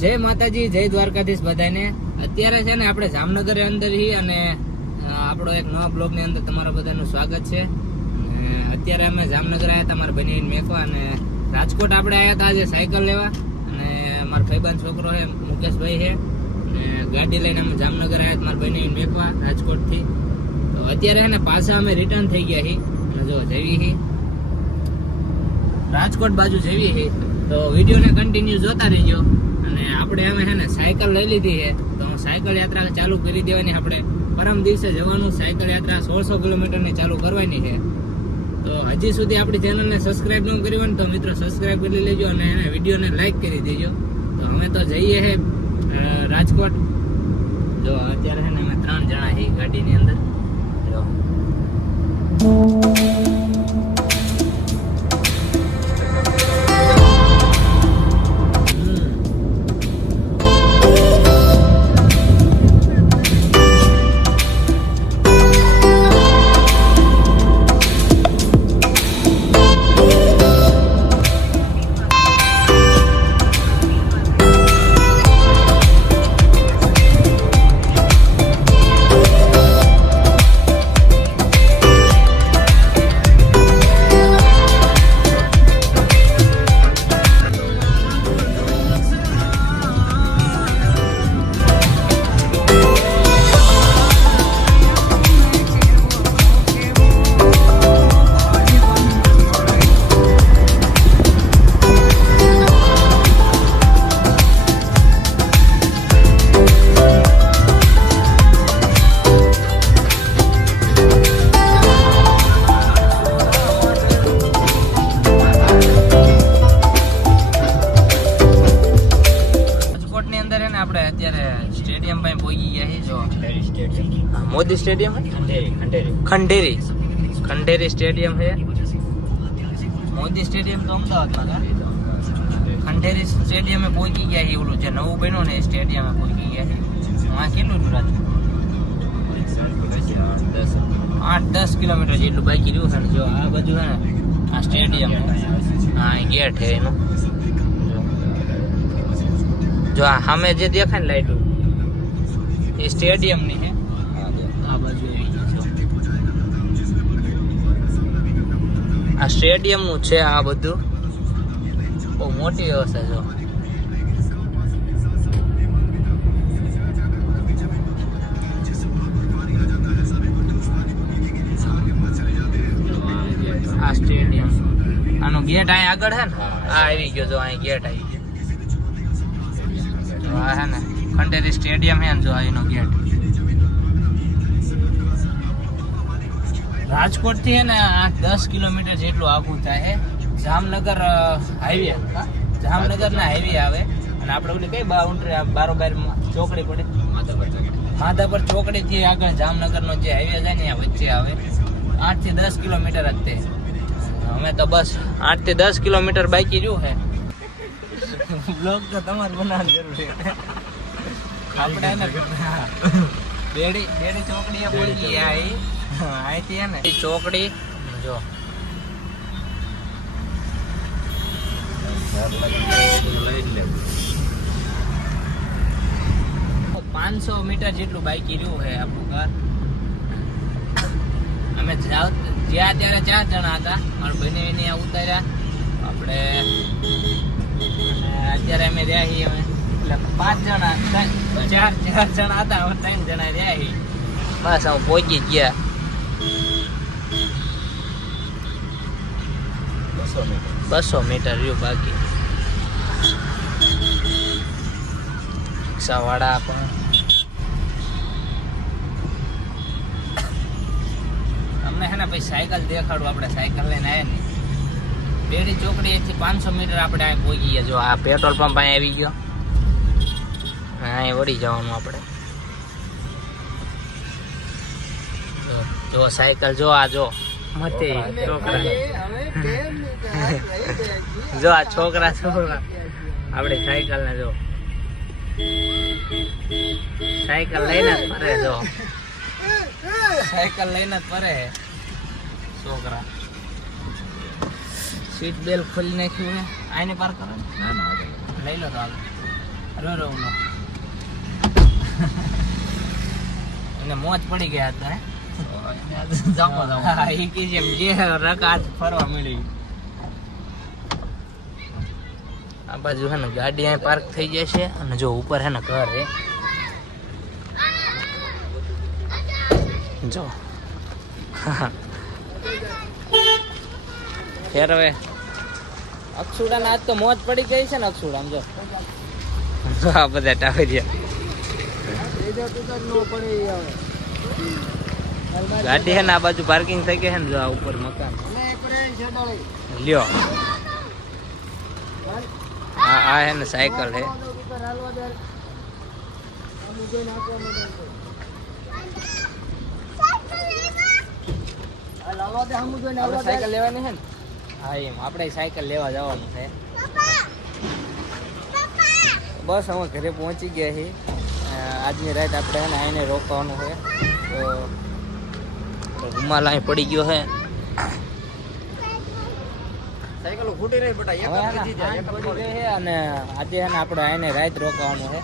જય માતાજી, જય દ્વારકાધીશ બધાને. અત્યારે છે ને આપણે જામનગર અંદર હી અને આપણો એક નવા બ્લોગની અંદર તમારા બધાનું સ્વાગત છે. અત્યારે અમે જામનગર આવ્યા હતા મારા બની મેકવા અને રાજકોટ આપણે આવ્યા હતા આજે સાયકલ લેવા. અને મારા ભાઈબાન છોકરો છે, મુકેશભાઈ છે. અને ગાડી લઈને અમે જામનગર આવ્યા મારા બની મેકવા રાજકોટથી. તો અત્યારે ને પાછા અમે રિટર્ન થઈ ગયા હી. જો જવી હી. રાજકોટ બાજુ જવી હી. તો વિડીયોને કન્ટિન્યુ જોતા રહેજો. અને આપણે અમે છે ને સાયકલ લઈ લીધી છે. તો સાયકલ યાત્રા ચાલુ કરી દેવાની આપણે. પરમ દિવસે જવાનું સાયકલ યાત્રા સોળસો કિલોમીટરની ચાલુ કરવાની છે. તો હજી સુધી આપણી ચેનલને સબસ્ક્રાઇબ ન કરી હોય ને તો મિત્રો સબસ્ક્રાઈબ કરી લેજો અને એને વિડીયોને લાઈક કરી દેજો. તો અમે તો જઈએ છે રાજકોટ. જો અત્યારે છે ને અમે ત્રણ જણા છીએ ગાડીની અંદર. જો. મોદી સ્ટેડિયમ ખંડેરી ખંડેરી સ્ટેડિયમ છે મોદી સ્ટેડિયમ તો અમદાવાદમાં છે ખંડેરી સ્ટેડિયમે પહોંચી ગયા છે ઓલું જે નવું બન્યું ને એ સ્ટેડિયમે પહોંચી ગયા છે આ કેટલું દૂર રાજકોટ આઠ દસ કિલોમીટર જેટલું બાકી રહ્યું છે ને જો આ બાજુ છે ને, આ સ્ટેડિયમ હા. ગેટ છે એનું. જો આ સામે જે દેખાય ને લાઈટો એ સ્ટેડિયમની હે. આ બાજુ. આ સ્ટેડિયમનું છે આ બધું. બહુ મોટી વ્યવસ્થા જો આ સ્ટેડિયમ. આનો ગેટ અહીં આગળ છે ને? આ આવી ગયો જો અહીં ગેટ આવી ગયો. હા હે ને ખંડેરી સ્ટેડિયમ है આ એનો ગેટ રાજકોટથી હે ને આઠ દસ કિલોમીટર જેટલું આગું થાય છે જામનગર હાઈવે જામનગર ના હાઈવે આવે. અને આપણે ઓલી કઈ બાઉન્ડ્રી બારોબાર ચોકડી પડે? માધાપર ચોકડી. થી આગળ જામનગર નો જે હાઈવે જાય ને વચ્ચે આવે. આઠથી દસ કિલોમીટર જ તે. અમે તો બસ આઠથી દસ કિલોમીટર બાકી રહ્યું છે બ્લોગ તો તમારે બનાવવાની જરૂર છે. આપણે એને બેડી બેડી ચોકડી. એ. ગયા અહીં અહીંથી ને ચોકડી. જો. પાંચસો મીટર જેટલું બાઈકી રહ્યું છે આપણું ઘર. અમે જ્યાં ત્યારે ચાર જણા હતા મારા બહેને એને ઉતાર્યા. આપણે અત્યારે અમે રહ્યા છીએ અમે. એટલે પાંચ જણા ચાર ચાર જણા હતા હવે ત્રણ જણા રહ્યા બસ અમે પહોંચી ગયા. બસો મીટર. રહ્યું બાકી. રિક્ષાવાળા પણ. અમને હે ને ભાઈ સાયકલ દેખાડું આપણે સાયકલ લઈને આવ્યા ને. બેડી ચોકડી થી પાંચસો મીટર આપણે અહીં પહોંચી ગયા. જો આ પેટ્રોલ પંપ અહીં આવી ગયો. અહીં વળી જવાનું આપણે. જો- સાયકલ જો આ જો. મતે છોકરા. જો આ છોકરા છોકરા. આપણે સાયકલ ને જો. સાયકલ લઈને જ ફરે જો. સાયકલ લઈને જ ફરે છોકરા. સીટ બેલ્ટ ખોલી નાખ્યું ને આઈને પાર કરો લઈ લો તો હાલ. રો રો નો એને મોજ પડી ગયા હતા જામો જામો હા, કે જેમ જે રકાત ફરવા મળી. આ બાજુ હે ને ગાડી અહીં પાર્ક થઈ જશે અને જો ઉપર હે ને ઘર હે. જો. ફેર હવે. અક્ષુડા આજ તો મોજ પડી ગઈ છે ને અક્ષુડા જો બધા ટાવરિયા. ગાડી હે ને, આ બાજુ પાર્કિંગ થઈ ગઈ હે ને ઉપર મકાન. લ્યો. આ હે ને સાયકલ હે. લેવાની છે ને? હા, એમ. આપણે સાયકલ લેવા જવાનું છે. બસ, અમે ઘરે પહોંચી ગયા છીએ. આજની રાત આપણે એને આઈને રોકવાનું છે. તો રૂમાલ અહીં પડી ગયો છે. અને આજે એને આપણે આઈને રાત રોકવાનું છે.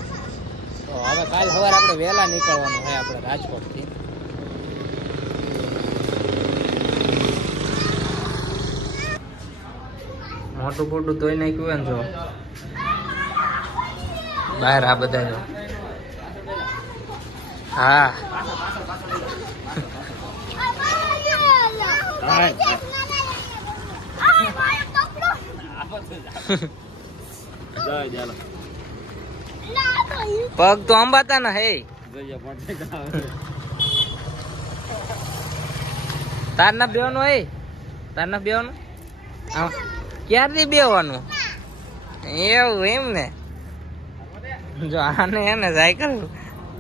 તો હવે કાલ સવારે આપણે વહેલા નીકળવાનું છે આપણે રાજકોટથી. મોટું મોટું ધોઈ નાખ્યું ને જો. બહાર આ બધા જો. હા. પગ તો અંબાતા ને હે. તાર ના બેવાનું હે? તાર ના બેવાનું ક્યારથી બેવાનું? એવું એમ ને. જો આને એને સાયકલ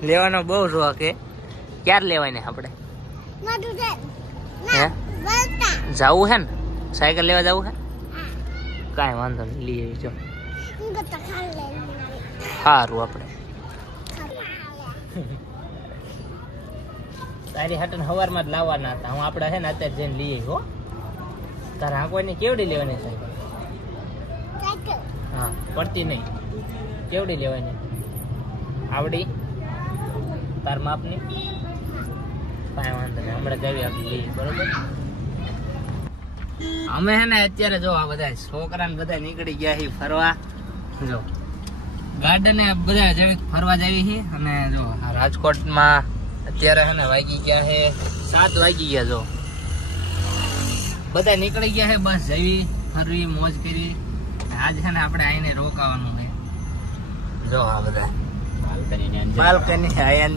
લેવાનો બહુ શોખ હે. ક્યારે ને આપણે? હે? જવું હે ને? સાયકલ લેવા જવું હે? કાંઈ વાંધો નહીં લઈ આવી જો. સારું આપણે. તારી હાટન હવારમાં જ લાવવાના હતા. હું આપણે છે ને અત્યારે જઈને લઈ આવી હો. કોઈ આંકવાની કેવડી લેવાની સાયકલ. હા પડતી નહીં. કેવડી લેવાની? આવડી? તાર માપની કાંઈ વાંધો નહીં, હમણાં લઈએ, બરોબર? અમે હે ને અત્યારે જો આ બધા છોકરા ને બધા નીકળી ગયા છે ફરવા. જો, ગાર્ડન બધા જેવી ફરવા જવી છે અને જો રાજકોટમાં અત્યારે હે ને વાગી ગયા છે સાત વાગી ગયા જો. બધા નીકળી ગયા છે બસ જવી ફરવી, મોજ કરી. આજ છે ને આપણે આઈને રોકાવાનું છે જો આ બધા. બાલ્કની આયન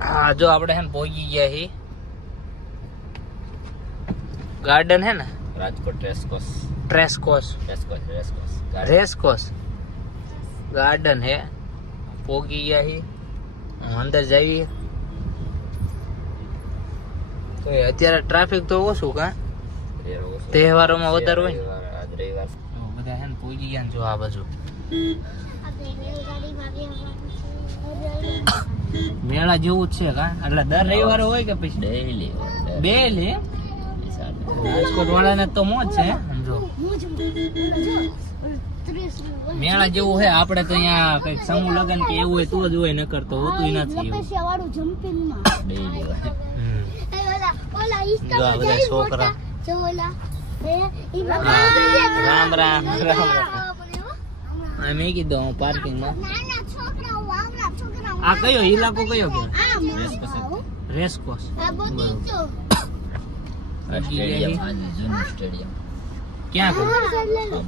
હા જો આપણે હે ને પહોંચી ગયા હી. ગાર્ડન હે ને? રાજકોટ ટ્રેસકોસ ટ્રેસકોસ ટ્રેસકોસ ટ્રેસકોસ રેસકોસ ગાર્ડન હે. પોગી ગયા હી. અંદર જઈએ તો અત્યારે ટ્રાફિક તો ઓછું કા? તહેવારોમાં વધારે હોય. ને? આજે રવિવાર. તો બધા હે ને પૂજી ગયા ને જો આ બાજુ. મેળા જેવું જ છે કા? એટલે દર રવિવારે હોય કે પછી? ડેલી બે લે રાજકોટ વાળાને તો મોજ છે સમજો મેળા જેવું હે આપણે તો અહીંયા કંઈક સમૂહ લગન કે એવું હોય તો જ હોય નકર તો હોતું નથી બધા છોકરા. રામ રામ રામ. રામ આ મેં કીધું હું પાર્કિંગમાં આ કયો ઇલાકો કયો કે રેસકોસ આ સ્ટેડિયમ આજે જૂનું સ્ટેડિયમ ક્યાં કયું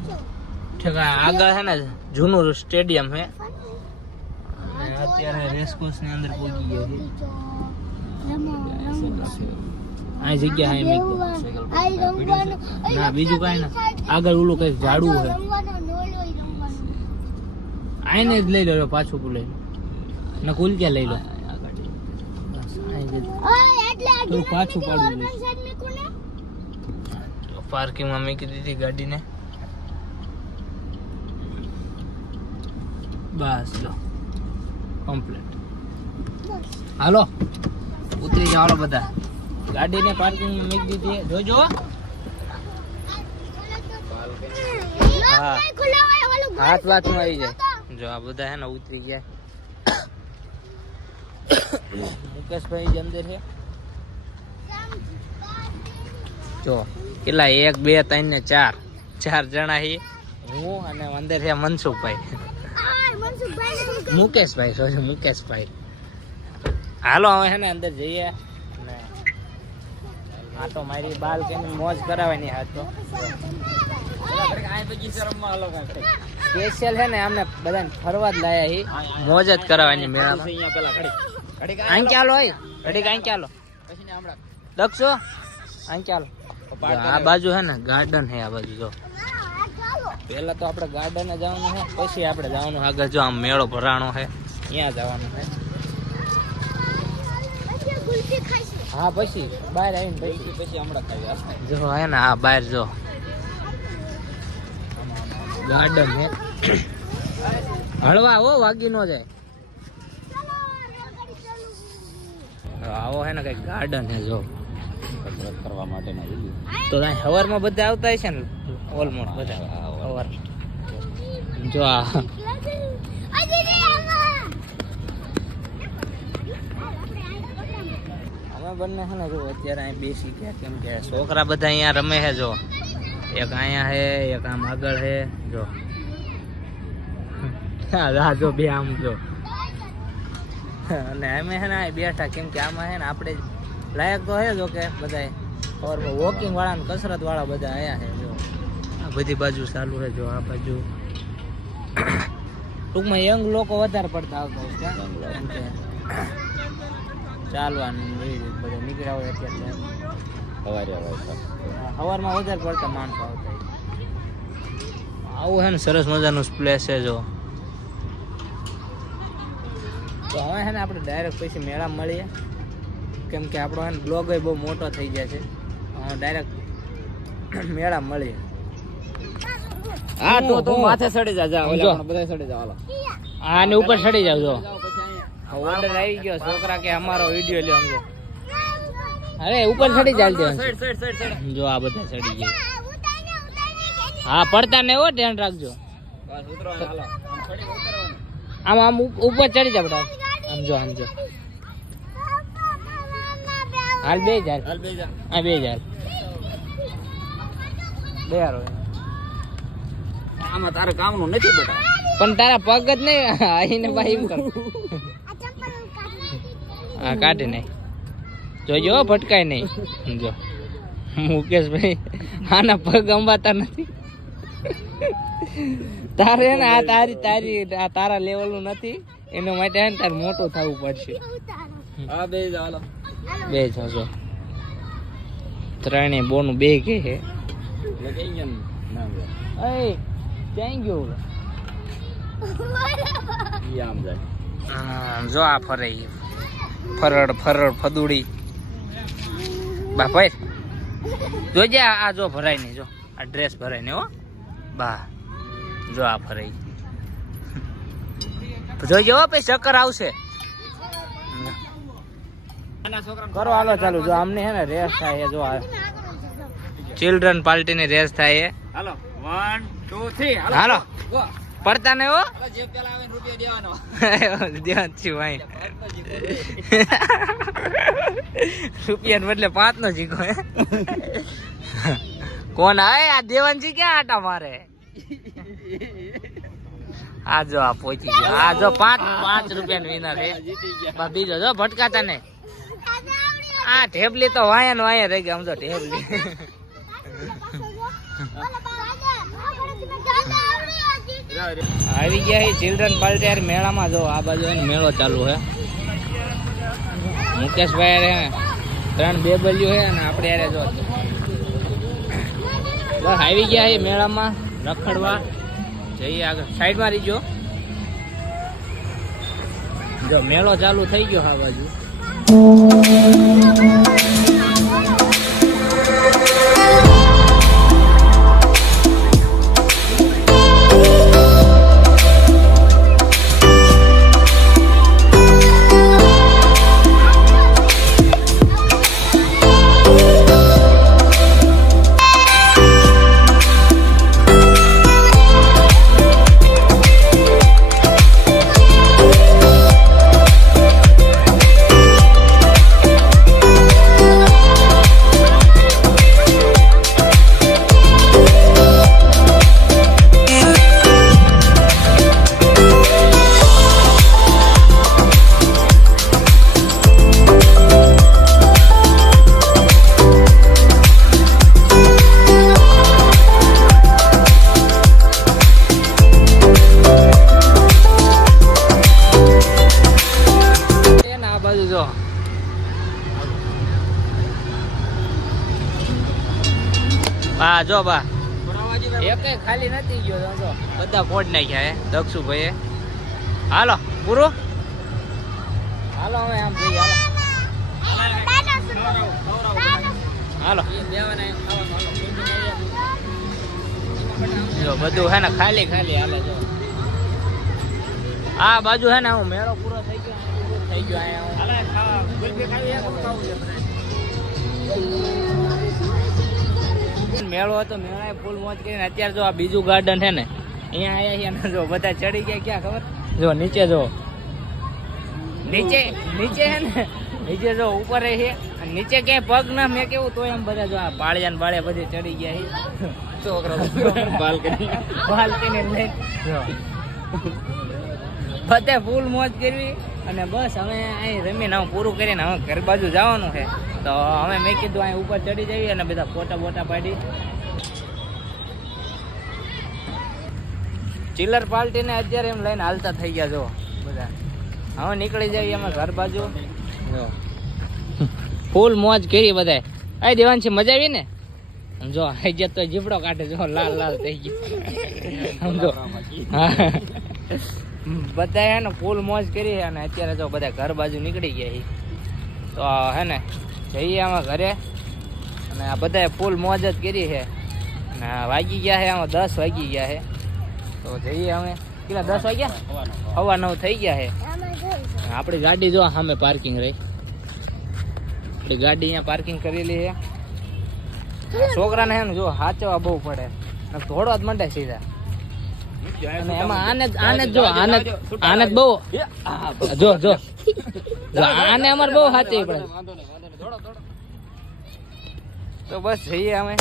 ઠેકા આગળ છે ને જૂનું સ્ટેડિયમ છે અને અત્યારે રેસકોસની અંદર પહોંચી ગયા છે આ જગ્યા હે મેં કીધું. ના બીજું કાંઈ ના આગળ ઓલું કંઈક ઝાડવું છે આઈને જ લઈ લો પાછું કુ લઈ લો ને કે ક્યાં લઈ લો? બસ, આઈ જ. થોડું પાછું પાડવું પાર્કિંગમાં મૂકી દીધી ગાડીને. બસ લો. કમ્પ્લીટ. હાલો. ઉતરી જાઓ બધા. ગાડીને પાર્કિંગમાં મૂકી દીધી. જોજો. હા. હાથ વાથમાં આવી જાય. જો આ બધા હે ને ઉતરી ગયા. મુકેશભાઈ અંદર છે. જો કેટલા એક બે ત્રણ ને ચાર. ચાર જણા હી હું અને અંદર છે મનસુખભાઈ. મુકેશભાઈ સોરી મુકેશભાઈ. હાલો હવે છે ને અંદર જઈએ. આ તો મારી બાલ કે મોજ કરાવવાની હાથ તો. સ્પેશિયલ છે ને અમને બધાને ફરવા જ લાયા હી મોજ જ કરાવવાની મેળામાં. અહીં ચાલો ઘડીક અહીં ચાલો? દક્ષો અહીં ચાલો. આ બાજુ છે ને ગાર્ડન હે આ બાજુ જો. પેલા તો આપણે ગાર્ડન જવાનું છે પછી આપણે જવાનું આગળ જો આમ મેળો ભરાણો છે ત્યાં જવાનું છે હા પછી. બહાર આવીને પછી. પછી હમણાં ખાવી જો હે ને આ બહાર જો. ગાર્ડન હે. હળવા હો વાગી નો જાય. આવો હે ને કઈ ગાર્ડન હે જો. કસરત કરવા વીડિયો તો ત્યાં હવારમાં બધા આવતા હશે ને? ઓલમોસ્ટ બધા. હવાર. જો આ. અમે બંને છે ને જો અત્યારે અહીં બેસી ગયા કેમ કે છોકરા બધા અહીંયા રમે છે જો. એક અહીંયા હે એક આમ આગળ છે જો. હા જો બે આમ જો. અને અમે છે ને બેઠા કેમ કે આમાં છે ને આપણે લાયક તો હે જો કે બધા સવારમાં વોકિંગ વાળા ને કસરત વાળા બધા આયા છે જો. આ બધી બાજુ ચાલુ છે જો આ બાજુ. ટૂંકમાં યંગ લોકો વધારે પડતા આવતા હોય ચાલવાનું બધા નીકળ્યા હોય એટલે. સવારે સવારમાં વધારે પડતા માણસો આવતા આવું છે ને સરસ મજાનું પ્લેસ છે જો. તો હવે છે ને આપણે ડાયરેક્ટ પછી મેળા મળીએ. કેમ કે આપણો છે ને બ્લોગ બહુ મોટો થઈ જાય છે. ડાયરેક્ટ મેળા મળીએ. હા તો તું માથે ચડી જા જા ઓલા બધા જા હાલો. ઉપર ચડી જાવ જો. ઓર્ડર આવી ગયો છોકરા કે અમારો વીડિયો લ્યો સમજો. અરે ઉપર જો આ બધા ચડી ગયા. હા પડતા ને હો ધ્યાન રાખજો. બસ ઉતરવાનું હાલો. આમ આમ ઉપર ચડી જા બેટા આમ સમજો. હાલ બે હજાર હા બે હજાર બે હારો આમાં તારે કામનું નથી બેટા પણ તારા પગ જ નહીં આઈને ભાઈ એમ કર. હા કાઢે નહીં. જોજો હો, ભટકાય નહીં. જો. મુકેશભાઈ આના પગ અંબાતા નથી. તારે ને આ તારી તારી આ તારા લેવલનું નથી. એના માટે હે તાર મોટો થવું પડશે. હા બે હાલો. બે જજો ત્રણે બોનું બે કે હે ને અય ક્યાં ગયો આમ જાય. આમ જો આ ફરે. ફરડ ફરડ ફદુડી. બા ભાઈ. જોજે આ આ જો ભરાય નહીં જો. આ ડ્રેસ ભરાય ને હો. બા જો આ ફરાઈ જોઈજો હો, પછી ચક્કર આવશે. કરો હાલો ચાલુ જો આમને હે ને રેસ થાય જો આ ચિલ્ડ્રન પાર્ટી ની રેસ થાય છે. હાલો વન ટુ થ્રી હાલો. પડતા ને હો. જે પેલા આવે રૂપિયા દેવાનો. ધ્યાન છે ભાઈ રૂપિયા બદલે પાંચ નો જીકો હે. કોણ આવે? આ દેવાનજી ક્યાં આટા મારે? આ જો આ પહોંચી ગયો. આ જો પાંચ પાંચ રૂપિયા વિનર હે. જીતી બીજો જો, ભટકાતા ને આ ઢેબલી તો વાયા નો વાયા રહી ગયા આમ જો ઢેબલી. આવી ગયા છે ચિલ્ડ્રન પાર્ટી યાર મેળામાં. જો આ બાજુ એને મેળો ચાલુ છે મુકેશભાઈ ત્રણ બે બલ્યું છે અને આપણે યારે જો. બસ આવી ગયા છે મેળામાં રખડવા. જઈએ આગળ. સાઈડમાં રહીજો. જો મેળો ચાલુ થઈ ગયો આ બાજુ. હા જો બા. એક ખાલી નથી ગયો તો જો. બધા ફોડ નાખ્યા હે દક્ષુભાઈએ. હાલો પૂરું. હાલો હવે આમ જઈએ હાલો. હાલો. જો બધું હે ને ખાલી ખાલી હાલે જો. આ બાજુ હે ને હું મેળો પૂરો થઈ ગયો થઈ ગયો અહીંયા હું. મેળો હતો, મેળાએ ફૂલ મોજ કરીને અત્યારે જો આ બીજું ગાર્ડન છે ને, અહીંયા આવ્યા છે જો બધા ચડી ગયા, ક્યાં ખબર? જો નીચે જો. નીચે નીચે છે ને, નીચે જો ઉપર છે. નીચે ક્યાંય પગ ના મેં કેવું તો એમ બધા જો આ પાળિયા ને બાળે બધે ચડી ગયા છે. છોકરા બાલ્કની. બાલ્કની ફૂલ મોજ કરવી. અને બસ હવે અહીં રમીને પૂરું કરીને હવે ઘર બાજુ જવાનું છે. તો હવે મેં કીધું અહીં ઉપર ચડી જઈએ અને બધા ફોટા બોટા પાડી. ચિલ્લર પાર્ટીને અત્યારે એમ લઈને હાલતા થઈ ગયા જો બધા. હવે નીકળી જઈએ અમે ઘર બાજુ. ફૂલ મોજ કરી બધાય આ દેવાન છે, મજા આવી ને? જો આજે તો જીપડો કાઢે જો લાલ લાલ થઈ ગયો. સમજો બધા હે ફૂલ મોજ કરી અને અત્યારે જો બધા ઘર બાજુ નીકળી ગયા તો હે ને જઈએ આમાં ઘરે. અને આ બધાએ ફૂલ મોજ જ કરી છે. અને વાગી ગયા છે, આમાં દસ વાગી ગયા છે. તો જઈએ અમે. કેટલા, દસ વાગ્યા? હવા નવ થઈ ગયા છે. આપણી ગાડી જો સામે પાર્કિંગ રહી. આપણી ગાડી અહીંયા પાર્કિંગ કરેલી છે. છોકરાને ને જો હાચવા બહુ પડે. થોડો જ મંડે સીધા. એમાં આને આને જો આને બહુ જો આને અમારે બહુ સાચવી પડે. તો બસ જઈએ અમે.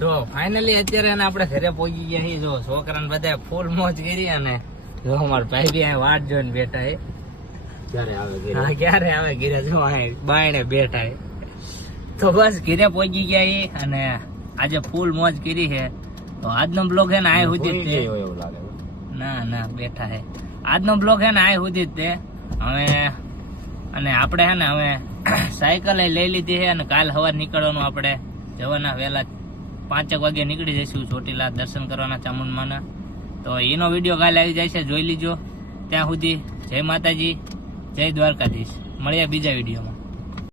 ફાઇનલી અત્યારે એને આપણે ઘરે પહોંચી ગયા છીએ. જો છોકરાને બધા ફૂલ મોજ કરી અને જો અમારા ભાઈ બી અહીં વાટ જોઈને બેઠા હે ક્યારે આવે ઘરે? હા ક્યારે આવે ઘરે? જો અહીં બાયણે બેઠા હે તો બસ ઘીરે પહોંચી ગયા એ અને આજે ફૂલ મોજ કરી છે. તો આજનો બ્લોગ હે ને આ સુધી જ ના ના બેઠા હે આજનો બ્લોગ હે ને આ સુધી જ તે. હવે અને આપણે હે ને હવે સાયકલ એ લઈ લીધી છે અને કાલ સવાર નીકળવાનું આપણે જવાના વહેલા પાંચેક વાગે નીકળી જઈશું ચોટીલા દર્શન કરવાના ચામુંડમાના. તો એનો વીડિયો કાલે આવી જાય છે, જોઈ લીજો. ત્યાં સુધી જય માતાજી, જય દ્વારકાધીશ. મળીએ બીજા વિડીયોમાં.